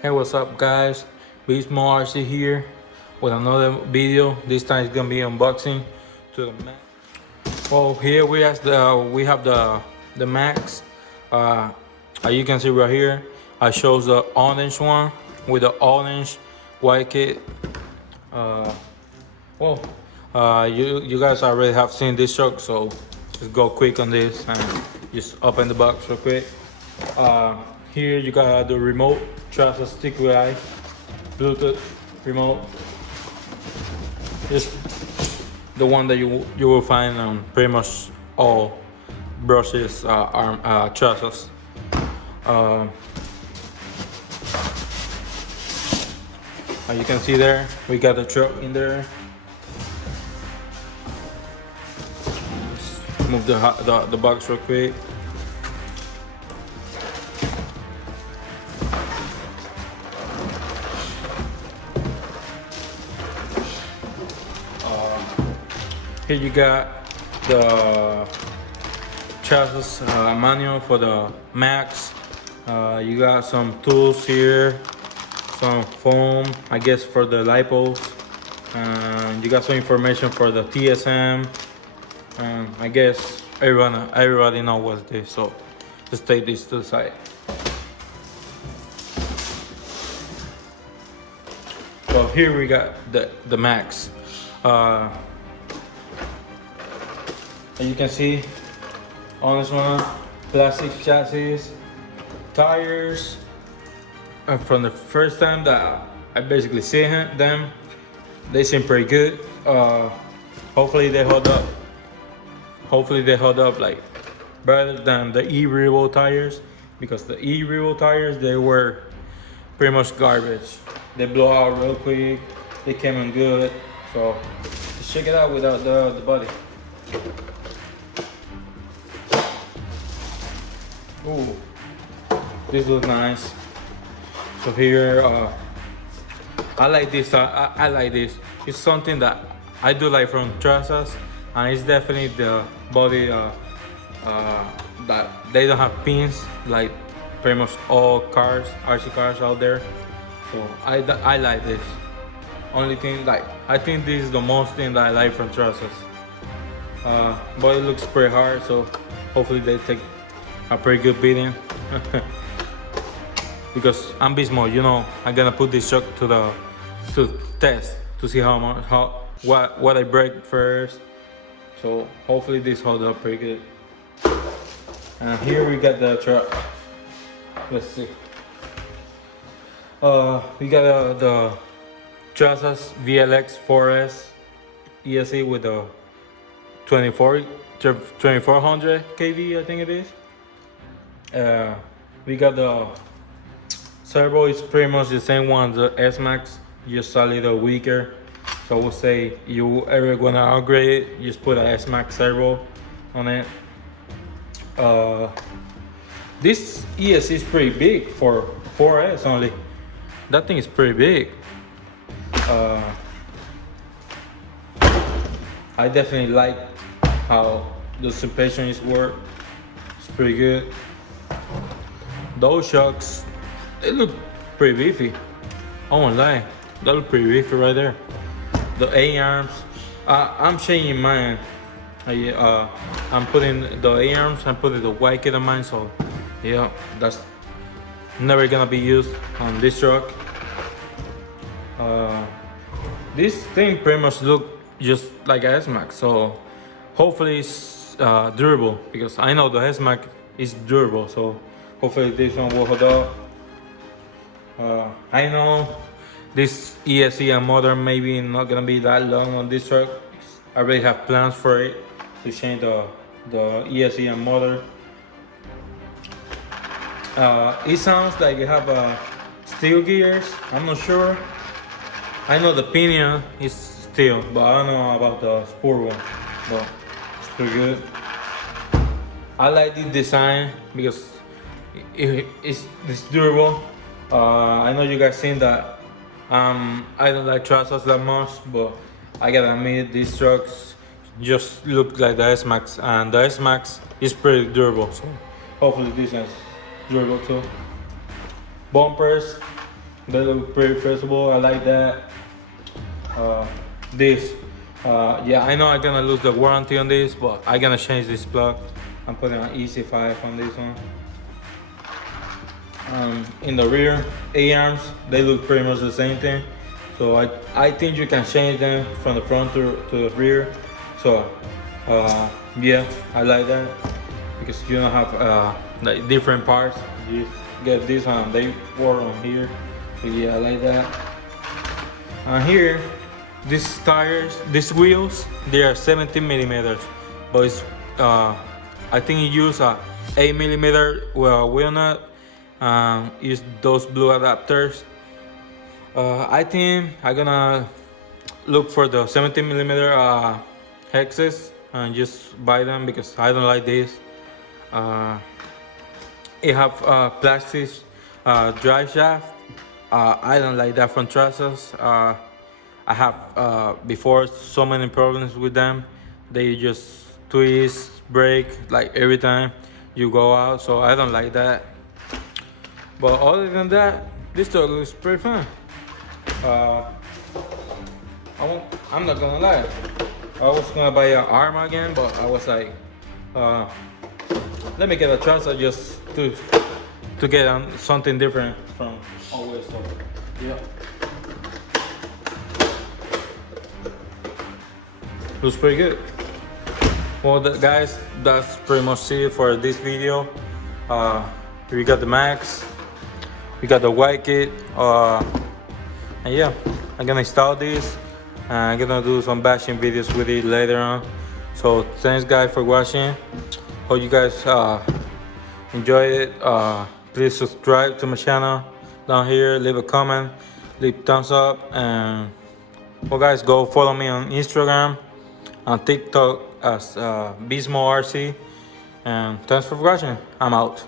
Hey, what's up, guys? Beast Mo RC here with another video. This time it's gonna be unboxing to the Max. Well, here we have the Max. As you can see right here, I shows the orange one with the orange white kit. Uh, well, you guys already have seen this truck, so let's go quick on this and just open the box real quick. Here you got the remote, Traxxas stick with eye, Bluetooth remote. Just the one that you will find on pretty much all brushes Traxxas. As you can see there, we got the truck in there. Just move the box real quick. Here you got the Traxxas manual for the Max. You got some tools here, some foam, I guess for the lipos. You got some information for the TSM. I guess everybody knows what's this, so just take this to the side. Well, here we got the Max. As you can see on this one, plastic chassis, tires. And from the first time that I basically see them, they seem pretty good. Hopefully they hold up. Hopefully they hold up like better than the E-Revo tires, because the E-Revo tires, they were pretty much garbage. They blow out real quick. They came in good. So let's check it out without the body. Ooh, this looks nice. So here, I like this. I like this. It's something that I do like from Traxxas, and it's definitely the body that they don't have pins like pretty much all cars, RC cars out there. So I like this. Only thing, like, I think this is the most thing that I like from Traxxas. But it looks pretty hard, so hopefully they take a pretty good beating. Because I'm beast mode, you know, I'm gonna put this truck to test to see what I break first. So hopefully this holds up pretty good. And here we got the truck. Let's see. We got the Traxxas VLX 4S ESC with the 2400 kV, I think it is. We got the servo. It's pretty much the same one, the S Max, just a little weaker. So I would say you ever gonna upgrade it, just put a S Max servo on it. This ESC is pretty big for 4S only. That thing is pretty big. I definitely like how the suspension is work. It's pretty good. Those shocks, they look pretty beefy. I won't lie, they look pretty beefy right there. The A-arms, I'm changing mine. I'm putting the A-arms, I'm putting the white kit on mine, so yeah, that's never gonna be used on this truck. This thing pretty much look just like a S-Max, so hopefully it's durable, because I know the S-Max is durable, so hopefully this one will hold up. I know this ESC and motor maybe not gonna be that long on this truck. I already have plans for it to change the ESC and motor. It sounds like you have steel gears. I'm not sure. I know the pinion is steel, but I don't know about the sport one. But it's pretty good. I like this design because it's durable. I know you guys seen that. I don't like Traxxas that much, but I gotta admit these trucks just look like the S Max, and the S Max is pretty durable. So hopefully this is durable too. Bumpers, They look pretty flexible. I like that. This, yeah, I know I'm gonna lose the warranty on this, but I'm gonna change this plug. I'm putting an Easy 5 on this one. In the rear, A-arms, they look pretty much the same thing. So I think you can change them from the front to the rear. So yeah, I like that because you don't have like different parts. You get this one, they work on here. So yeah, I like that. And here, these tires, these wheels, they are 17 millimeters, but it's I think you use a 8 millimeter wheel nut. Use those blue adapters. I think I'm gonna look for the 17 millimeter hexes and just buy them because I don't like this. It have plastic drive shaft. I don't like that from Traxxas. I have before so many problems with them. They just twist, break like every time you go out, so I don't like that. But other than that, this dog looks pretty fun. I'm not gonna lie. I was gonna buy an arm again, but I was like, let me get a Traxxas just to get something different from always. So yeah, looks pretty good. Well, guys, that's pretty much it for this video. We got the Max, we got the white kit, and yeah, I'm gonna install this and I'm gonna do some bashing videos with it later on. So thanks guys for watching. Hope you guys enjoyed it. Please subscribe to my channel down here, leave a comment, leave thumbs up, and well guys, go follow me on Instagram, on TikTok as BeastModeRC. And thanks for watching. I'm out.